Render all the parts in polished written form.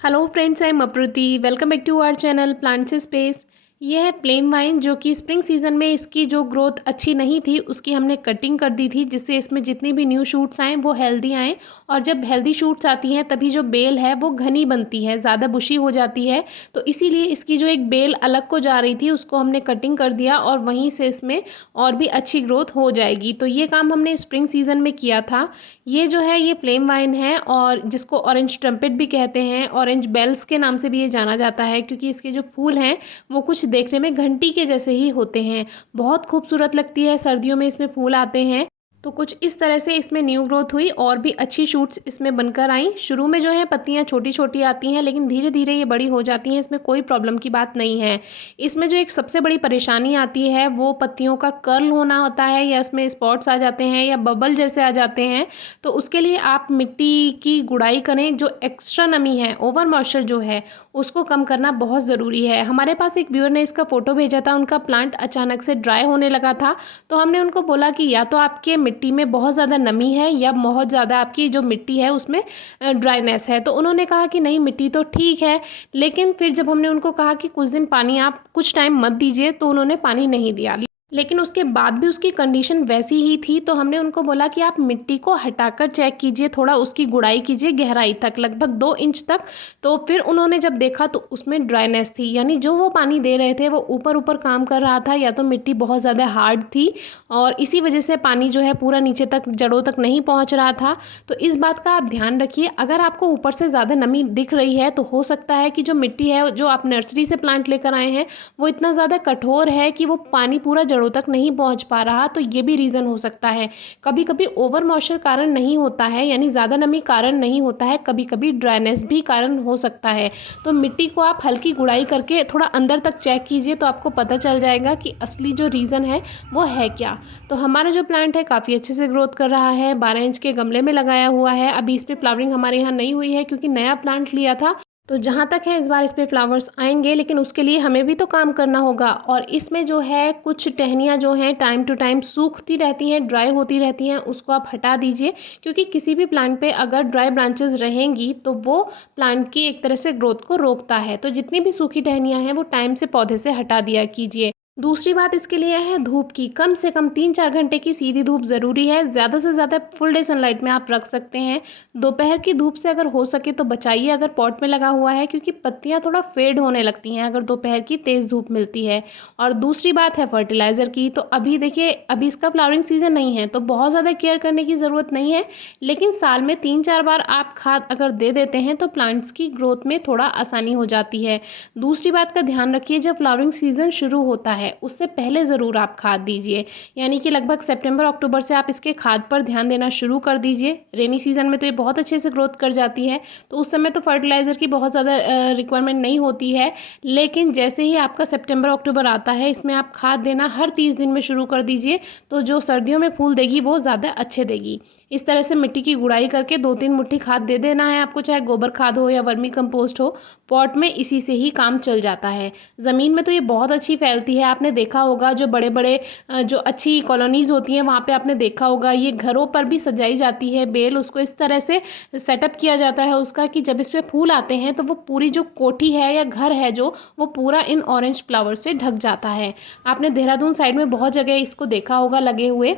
Hello friends, I am Apruti. Welcome back to our channel plants space. ये है प्लेम wine जो कि स्प्रिंग सीजन में इसकी जो ग्रोथ अच्छी नहीं थी उसकी हमने कटिंग कर दी थी, जिससे इसमें जितनी भी न्यू शूट्स आएँ वो हेल्दी आएँ। और जब हेल्दी शूट्स आती हैं तभी जो बेल है वो घनी बनती है, ज़्यादा बुशी हो जाती है। तो इसीलिए इसकी जो एक बेल अलग को जा रही थी उसको हमने कटिंग कर दिया और वहीं से इसमें और भी अच्छी ग्रोथ हो जाएगी। तो ये काम हमने स्प्रिंग सीजन में किया था। ये जो है ये प्लेम वाइन है और जिसको ऑरेंज ट्रम्पेट भी कहते हैं, ऑरेंज बेल्स के नाम से भी ये जाना जाता है, क्योंकि इसके जो फूल हैं वो कुछ देखने में घंटी के जैसे ही होते हैं। बहुत खूबसूरत लगती है, सर्दियों में इसमें फूल आते हैं। तो कुछ इस तरह से इसमें न्यू ग्रोथ हुई और भी अच्छी शूट्स इसमें बनकर आई। शुरू में जो है पत्तियां छोटी छोटी आती हैं, लेकिन धीरे धीरे ये बड़ी हो जाती हैं, इसमें कोई प्रॉब्लम की बात नहीं है। इसमें जो एक सबसे बड़ी परेशानी आती है वो पत्तियों का कर्ल होना होता है, या इसमें स्पॉट्स आ जाते हैं या बबल जैसे आ जाते हैं। तो उसके लिए आप मिट्टी की गुड़ाई करें। जो एक्स्ट्रा नमी है, ओवर मॉइस्चर जो है, उसको कम करना बहुत ज़रूरी है। हमारे पास एक व्यूअर ने इसका फ़ोटो भेजा था, उनका प्लांट अचानक से ड्राई होने लगा था। तो हमने उनको बोला कि या तो आपके मिट्टी में बहुत ज़्यादा नमी है या बहुत ज़्यादा आपकी जो मिट्टी है उसमें ड्राइनेस है। तो उन्होंने कहा कि नहीं, मिट्टी तो ठीक है। लेकिन फिर जब हमने उनको कहा कि कुछ दिन पानी आप कुछ टाइम मत दीजिए, तो उन्होंने पानी नहीं दिया। लेकिन उसके बाद भी उसकी कंडीशन वैसी ही थी। तो हमने उनको बोला कि आप मिट्टी को हटाकर चेक कीजिए, थोड़ा उसकी गुड़ाई कीजिए गहराई तक, लगभग 2 इंच तक। तो फिर उन्होंने जब देखा तो उसमें ड्राइनेस थी, यानी जो वो पानी दे रहे थे वो ऊपर ऊपर काम कर रहा था, या तो मिट्टी बहुत ज़्यादा हार्ड थी और इसी वजह से पानी जो है पूरा नीचे तक जड़ों तक नहीं पहुँच रहा था। तो इस बात का आप ध्यान रखिए। अगर आपको ऊपर से ज़्यादा नमी दिख रही है तो हो सकता है कि जो मिट्टी है, जो आप नर्सरी से प्लांट लेकर आए हैं, वो इतना ज़्यादा कठोर है कि वो पानी पूरा जड़ों तक नहीं पहुंच पा रहा। तो ये भी रीज़न हो सकता है। कभी कभी ओवर मॉइस्चर कारण नहीं होता है, यानी ज़्यादा नमी कारण नहीं होता है, कभी कभी ड्राइनेस भी कारण हो सकता है। तो मिट्टी को आप हल्की गुड़ाई करके थोड़ा अंदर तक चेक कीजिए, तो आपको पता चल जाएगा कि असली जो रीज़न है वो है क्या। तो हमारा जो प्लांट है काफ़ी अच्छे से ग्रोथ कर रहा है। 12 इंच के गमले में लगाया हुआ है। अभी इस पर फ्लावरिंग हमारे यहाँ नहीं हुई है क्योंकि नया प्लांट लिया था। तो जहाँ तक है इस बार इस पे फ्लावर्स आएंगे, लेकिन उसके लिए हमें भी तो काम करना होगा। और इसमें जो है कुछ टहनियाँ जो हैं टाइम टू टाइम सूखती रहती हैं, ड्राई होती रहती हैं, उसको आप हटा दीजिए। क्योंकि किसी भी प्लांट पे अगर ड्राई ब्रांचेस रहेंगी तो वो प्लांट की एक तरह से ग्रोथ को रोकता है। तो जितनी भी सूखी टहनियाँ हैं वो टाइम से पौधे से हटा दिया कीजिए। दूसरी बात इसके लिए है धूप की। कम से कम 3-4 घंटे की सीधी धूप ज़रूरी है। ज़्यादा से ज़्यादा फुल डे सनलाइट में आप रख सकते हैं। दोपहर की धूप से अगर हो सके तो बचाइए अगर पॉट में लगा हुआ है, क्योंकि पत्तियां थोड़ा फेड होने लगती हैं अगर दोपहर की तेज़ धूप मिलती है। और दूसरी बात है फर्टिलाइज़र की। तो अभी देखिए, अभी इसका फ्लावरिंग सीज़न नहीं है तो बहुत ज़्यादा केयर करने की ज़रूरत नहीं है। लेकिन साल में 3-4 बार आप खाद अगर दे देते हैं तो प्लांट्स की ग्रोथ में थोड़ा आसानी हो जाती है। दूसरी बात का ध्यान रखिए, जब फ्लावरिंग सीज़न शुरू होता है उससे पहले ज़रूर आप खाद दीजिए। यानी कि लगभग सितंबर अक्टूबर से आप इसके खाद पर ध्यान देना शुरू कर दीजिए। रेनी सीजन में तो ये बहुत अच्छे से ग्रोथ कर जाती है, तो उस समय तो फर्टिलाइज़र की बहुत ज़्यादा रिक्वायरमेंट नहीं होती है। लेकिन जैसे ही आपका सितंबर अक्टूबर आता है, इसमें आप खाद देना हर 30 दिन में शुरू कर दीजिए। तो जो सर्दियों में फूल देगी वो ज़्यादा अच्छे देगी। इस तरह से मिट्टी की गुड़ाई करके 2-3 मुट्ठी खाद दे देना है आपको, चाहे गोबर खाद हो या वर्मी कंपोस्ट हो। पॉट में इसी से ही काम चल जाता है। ज़मीन में तो ये बहुत अच्छी फैलती है। आपने देखा होगा जो बड़े बड़े जो अच्छी कॉलोनीज़ होती हैं वहाँ पे आपने देखा होगा ये घरों पर भी सजाई जाती है बेल। उसको इस तरह से सेटअप किया जाता है उसका कि जब इस पे फूल आते हैं तो वो पूरी जो कोठी है या घर है जो, वो पूरा इन ऑरेंज फ्लावर से ढक जाता है। आपने देहरादून साइड में बहुत जगह इसको देखा होगा लगे हुए।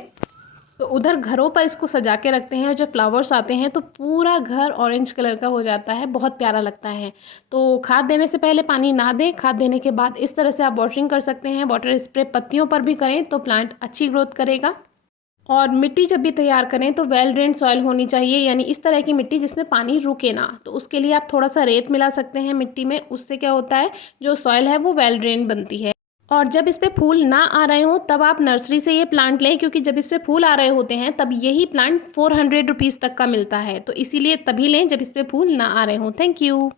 तो उधर घरों पर इसको सजा के रखते हैं और जब फ्लावर्स आते हैं तो पूरा घर ऑरेंज कलर का हो जाता है, बहुत प्यारा लगता है। तो खाद देने से पहले पानी ना दें, खाद देने के बाद इस तरह से आप वाटरिंग कर सकते हैं। वाटर स्प्रे पत्तियों पर भी करें तो प्लांट अच्छी ग्रोथ करेगा। और मिट्टी जब भी तैयार करें तो वेल ड्रेन सॉइल होनी चाहिए, यानी इस तरह की मिट्टी जिसमें पानी रुके ना। तो उसके लिए आप थोड़ा सा रेत मिला सकते हैं मिट्टी में। उससे क्या होता है, जो सॉइल है वो वेल ड्रेन बनती है। और जब इस पे फूल ना आ रहे हों तब आप नर्सरी से ये प्लांट लें, क्योंकि जब इस पे फूल आ रहे होते हैं तब यही प्लांट 400 रुपीज़ तक का मिलता है। तो इसीलिए तभी लें जब इस पे फूल ना आ रहे हों। Thank you.